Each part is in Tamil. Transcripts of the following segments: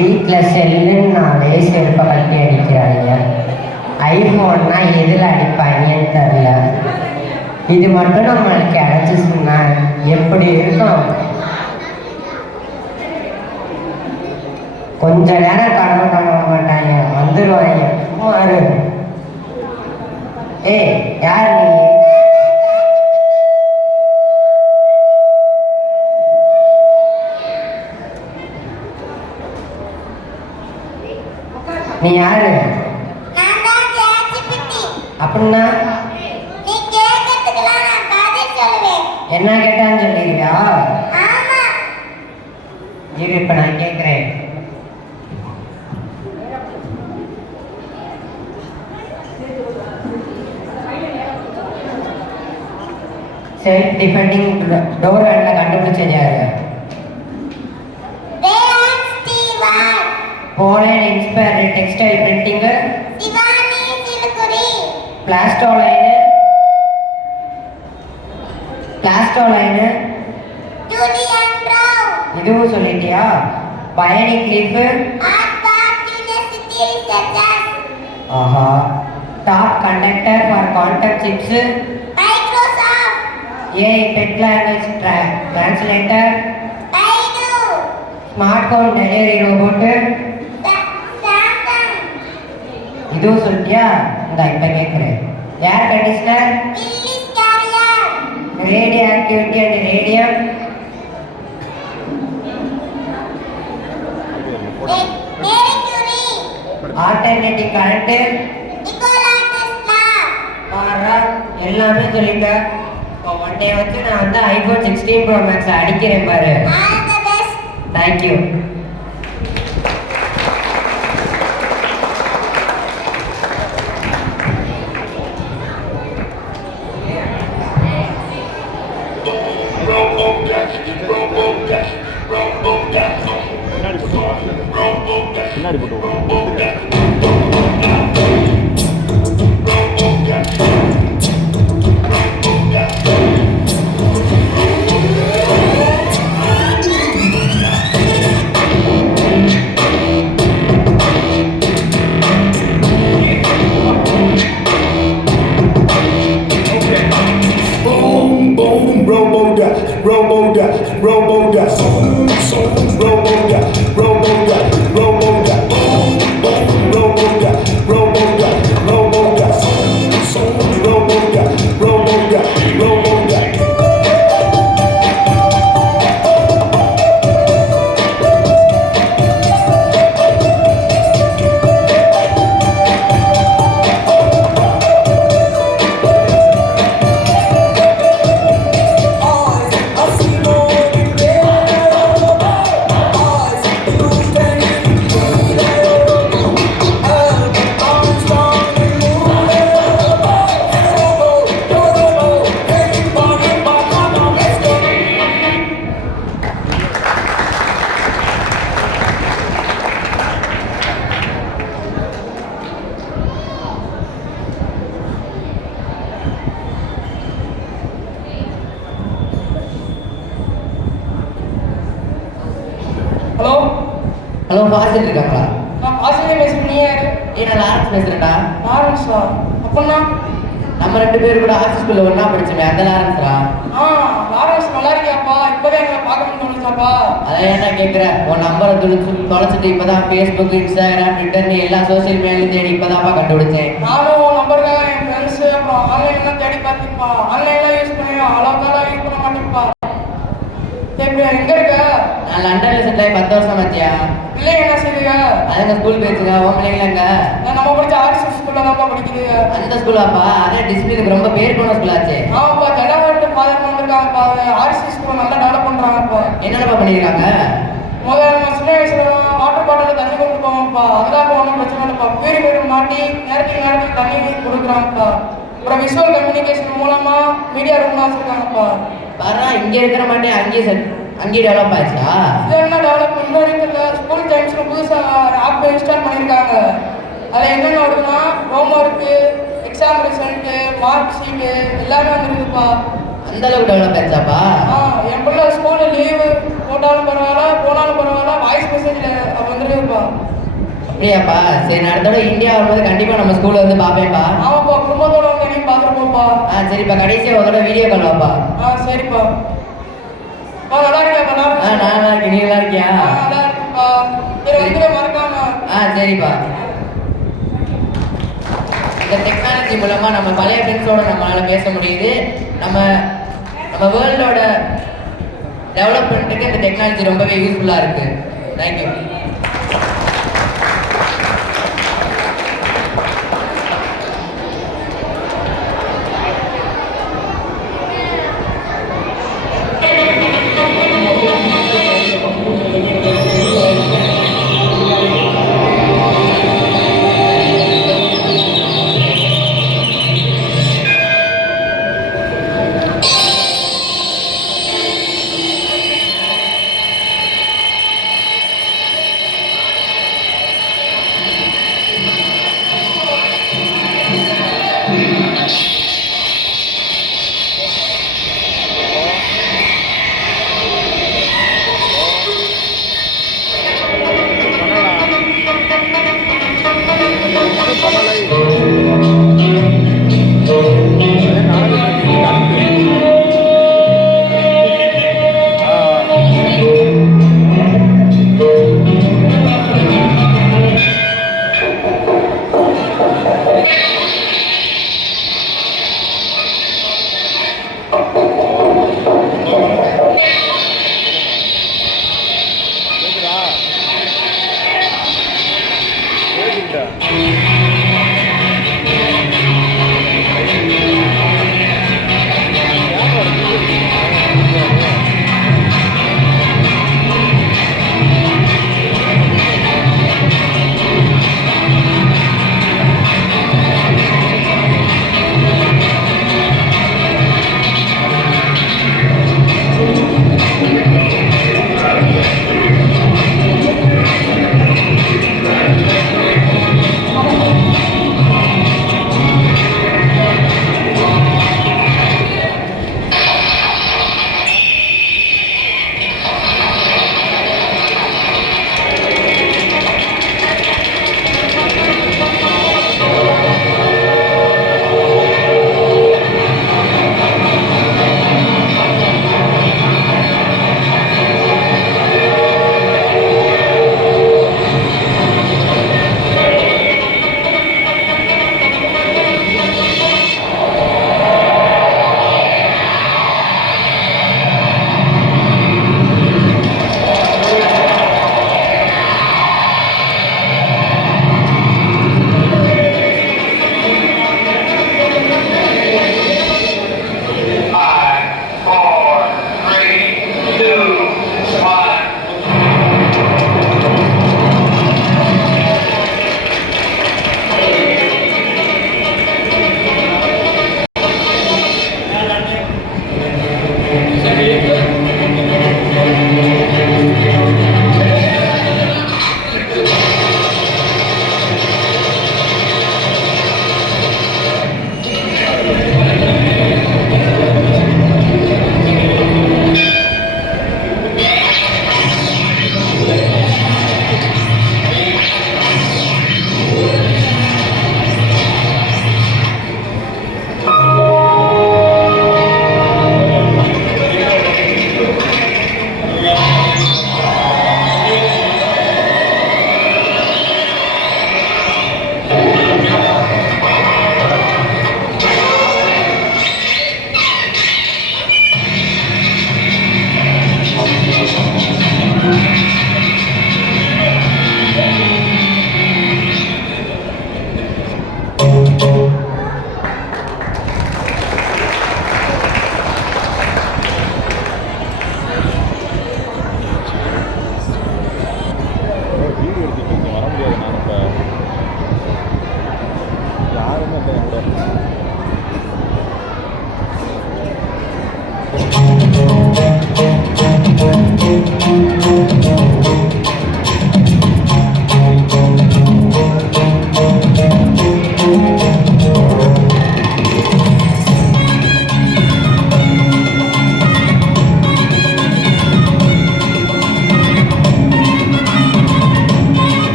வீட்டில் செல்லுன்னாலே செருப்பை கட்டி அடிக்கிறாங்க. ஐஃபோன்னா எதில் அடிப்பாங்கன்னு தெரில. இது மட்டும் நம்மளுக்கு அடைச்சிச்சுன்னா எப்படி இருக்கும்? கொஞ்ச நேரம் கனவு காண மாட்டாங்க, வந்துடுவாங்க. சும்மாரு. ஏய், யார் நீ? நீ யாரு? அப்படின்னா என்ன கேட்டான்னு சொல்லிக்கிறியா? இரு, இப்ப நான் கேட்கிறேன். செல்ஃப் டிஃபெண்டிங் டோர் ஹேண்ட்ல கண்டுபிடிச்சது யாரு? போலண்ட் இன்ஸ்பயர்ட் டெக்ஸ்டைல் பிரிண்டிங் பிளாஸ்டோலைன் இதுவும் சொல்லிட்டியா? Bionic leaf. ஆஹா. Top conductor for contact chips. AI pet language translator. Smart home delivery robot. இதுவும் சொல்லிட்டியா? இந்த இப்ப கேட்கிறேன். Air conditioner. Radioactivity and radium. Alternative current. எல்லாமே சொல்லிட்டேன். ஒன் டே வச்சு நான் வந்து ஐபோன் 16 Pro Max அடிக்கிறேன் பாரு. தேங்க்யூ. பின்னாடி போட்டு ஹலோ, பாசிட்டு இருக்காங்களா? நான் பாசிட்டே பேசுறேன். நான் லாரன்ஸ் பேசுறேன்டா. லாரன்ஸா? அப்பன்னா நம்ம 2 பேரும் கூட ஆர்ட்ஸ் ஸ்கூல்ல ஒண்ணா படிச்சோமே, அந்த லாரன்ஸ்ரா. லாரன்ஸ் நல்லா இருக்கியாப்பா? இப்பவே எங்களை பார்க்கணும்னு தோணுச்சாப்பா? அதை ஏன்டா கேட்குற? உன் நம்பரை தொலைச்சிட்டு இப்பதான் ஃபேஸ்புக், இன்ஸ்டாகிராம், ட்விட்டர் எல்லா சோசியல் மீடியாலையும் தேடி இப்பதான்ப்பா கண்டுபிடிச்சேன். நானும் உன் நம்பருக்காக என் ஃப்ரெண்ட்ஸ் அப்புறம் ஆன்லைன்லாம் தேடி பார்த்துப்பா. ஆன்லைன்லாம் யூஸ் பண்ணி அளவுக்காலாம் யூஸ் பண்ண மாட்டேன்ப்பா. எப்படி எங்க இருக்க? நான் லண்டன்ல செட்டில் ஆகி 10 வருஷம் ஆச்சியா. இல்லை, என்ன செய்வீங்க? அதுங்க ஸ்கூல் போயிடுச்சுங்க. உன் பிள்ளைங்களாங்க நம்ம படிச்ச ஆர்ட்ஸ் ஸ்கூல்ல தான்ப்பா படிக்குது. அந்த ஸ்கூலாப்பா? அதே டிஸ்ட்ரிக்ட் ரொம்ப பேர் போன ஸ்கூல் ஆச்சு. ஆமாப்பா, ஜனவரி ஃபாதர் வந்திருக்காங்கப்பா. ஆர்ட்ஸ் ஸ்கூல் நல்லா டெவலப் பண்றாங்கப்பா. என்னென்னப்பா பண்ணிருக்காங்க? முதல்ல சின்ன வயசுல வாட்டர் பாட்டில் தண்ணி கொண்டு போவோம்ப்பா. அதெல்லாம் ஒன்றும் பிரச்சனை இல்லைப்பா. பேரு மாட்டி நேரத்துக்கு தண்ணி கொடுக்குறாங்கப்பா. அப்புறம் விஷுவல் கம்யூனிகேஷன் மூலமா மீடியா ரூம் வச்சிருக்காங்கப்பா. பாரா, இங்க இருக்கிற மாட்டே அங்கேயே டெவலப் ஆயிடுச்சா? என்ன டெவலப் பண்ணுறதுல ஸ்கூல் டைம்ஸ்ல புதுசாக ஆப் இன்ஸ்டால் பண்ணியிருக்காங்க. அதில் என்னென்ன வருதுன்னா home work, exam result, mark sheet எல்லாமே வந்துருக்குப்பா. அந்த அளவுக்கு டெவலப் ஆயிடுச்சாப்பா? என் பிள்ளை ஸ்கூலில் லீவு போட்டாலும் பரவாயில்ல, போனாலும் பரவாயில்ல, வாய்ஸ் மெசேஜில் வந்துருக்குப்பா. அப்படியாப்பா? சரி, நான் அடுத்த இந்தியா வரும்போது கண்டிப்பா நம்ம ஸ்கூல்ல வந்து பாப்பேன்ப்பா. ஆமாப்பா, குடும்பத்தோட வந்து என்னையும் பார்த்துருப்போம்ப்பா. சரிப்பா, கடைசியா ஒரு தடவை வீடியோ கால் வாப்பா. சரிப்பா. நல்லா இருக்கியாப்பா? நான் நல்லா இருக்கேன், நீ நல்லா இருக்கியா? நல்லா இருக்குப்பா. சரி, வந்துட மறக்காம. சரிப்பா. இந்த டெக்னாலஜி மூலமா நம்ம பழைய ஃப்ரெண்ட்ஸோட நம்மளால பேச முடியுது. நம்ம வேர்ல்டோட டெவலப்மெண்ட்டுக்கு இந்த டெக்னாலஜி ரொம்பவே யூஸ்ஃபுல்லா இருக்கு. Thank you.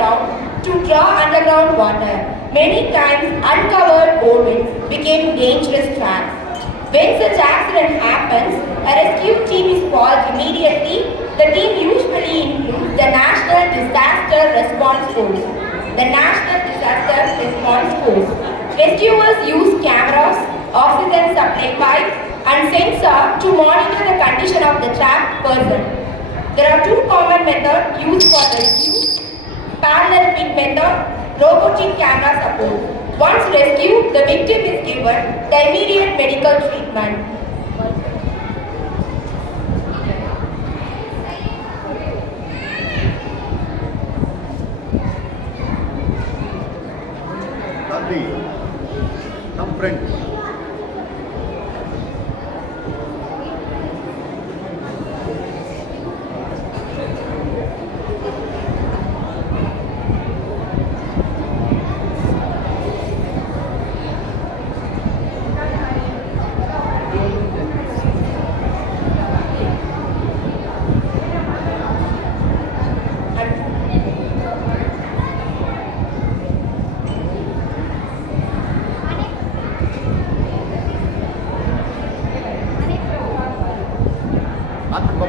underground to draw underground water. Many times uncovered borewells became dangerous traps. When such accident happens, a rescue team is called immediately. The team usually includes the National Disaster Response Force. The National Disaster Response Force. Rescuers use cameras, oxygen supply pipes, and sensor to monitor the condition of the trapped person. There are two common methods used for rescue: parallel pit method, robotic camera support. Once rescued, the victim is given the immediate medical treatment. Nandri, come friend.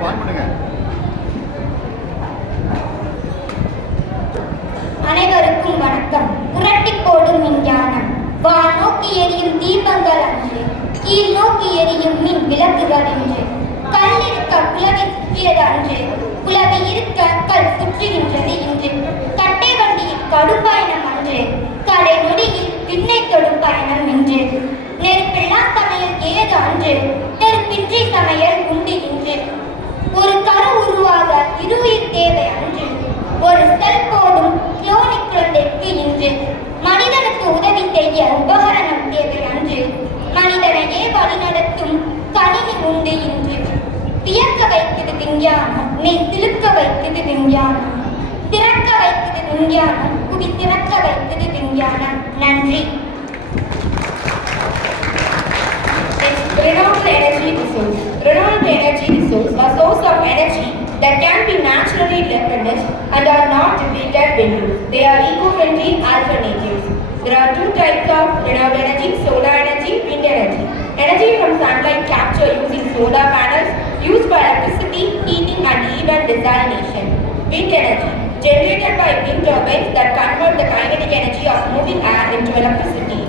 On பண்ணுங்க. அனைவருக்கும் வணக்கம். புரட்டி போடும் விஞ்ஞானம். வான் நோக்கி எரியும் தீபங்கள் அன்று, கீழ் நோக்கி எரியும் மின் விளக்குகள் என்று. கல் இருக்க குலவி சுற்றியது அன்று, குலவி இருக்க கல் சுற்றுகின்றது இன்று. கட்டை வண்டியில் கடும் பயணம் அன்று, கடை நொடியில் விண்ணை தொடும் பயணம் இன்று. நெருப்பில்லா சமையல் ஏது அன்று, நெருப்பின்றி சமையல் உண்டு இன்று. ஒரு கரு உருவாக இருவுயிர் தேவை அன்று, ஒரு செல் போடும் குளோனிக் குழந்தைக்கு இன்று. மனிதனுக்கு உதவி செய்ய உபகரணம் தேவை அன்று, மனிதனையே வழிநடத்தும் கணினி உண்டு இன்று. வியக்க வைத்தது விஞ்ஞானம், மெய் சிலுக்க வைத்தது விஞ்ஞானம். திறக்க வைத்தது விஞ்ஞானம், குவி திறக்க வைத்தது விஞ்ஞானம். நன்றி. Renewable energy resource. Renewable energy resource, a source of energy that can be naturally replenished and are not depleted when used. They are eco-friendly alternatives. There are two types of renewable energy: solar energy, wind energy. Energy from sunlight captured using solar panels used for electricity, heating, and even desalination. Wind energy, generated by wind turbines that convert the kinetic energy of moving air into electricity.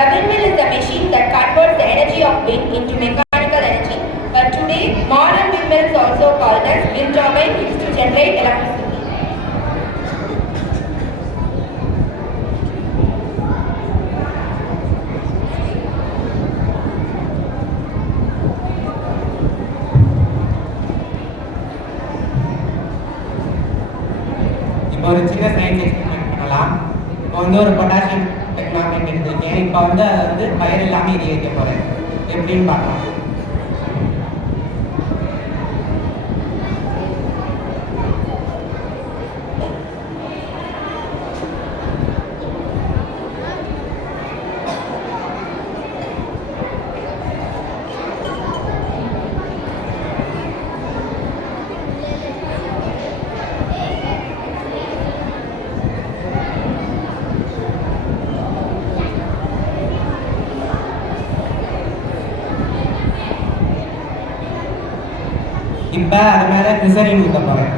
A windmill is a machine that converts the energy of wind into mechanical energy, but today modern windmills, also called as wind turbine, used to generate electricity. இப்போ ஒரு சின்ன சயின்ஸ் எக்ஸ்பெரிமெண்ட் பண்ணலாம். இப்போ வந்து ஒரு பொட்டாசியம் டெக்னாமெண்ட் எடுத்திருக்கேன். இப்போ வந்து அதை வந்து ஃபயர் இல்லாமல் எரிய வைக்க போகிறேன். எப்படின்னு பார்க்கலாம். இப்போ அது மேலே கிளிசரின் ஊற்ற போகிறேன்.